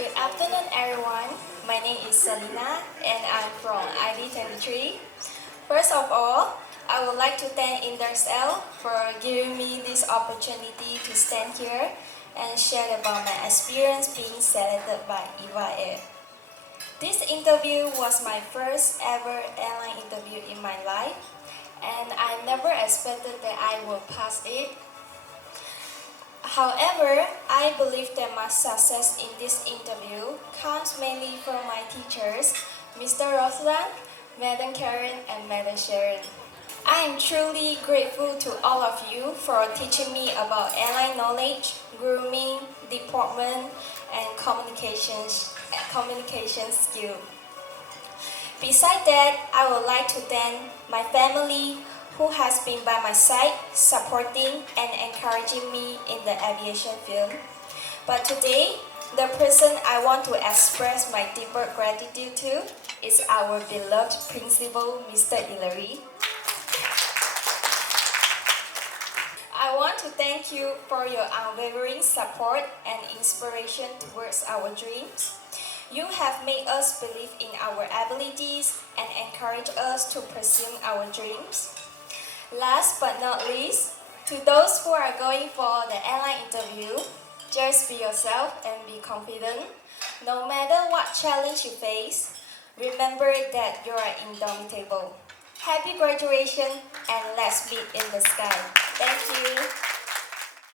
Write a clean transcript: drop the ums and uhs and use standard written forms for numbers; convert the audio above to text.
Good afternoon, everyone. My name is Selina, and I'm from ID 23. First of all, I would like to thank Intercell for giving me this opportunity to stand here and share about my experience being selected by Eva Air. This interview was my first ever airline interview in my life, and I never expected that I would pass it. However, I believe that my success in this interview comes mainly from my teachers, Mr. Roslan, Madam Karen, and Madam Sharon. I am truly grateful to all of you for teaching me about airline knowledge, grooming, deportment, and communication skill. Besides that, I would like to thank my family who has been by my side, supporting and encouraging me in the aviation field. But today, the person I want to express my deeper gratitude to is our beloved principal, Mr. Hillary. I want to thank you for your unwavering support and inspiration towards our dreams. You have made us believe in our abilities and encourage us to pursue our dreams. Last but not least, to those who are going for the airline interview, just be yourself and be confident. No matter what challenge you face, remember that you are indomitable. Happy graduation, and let's meet in the sky. Thank you.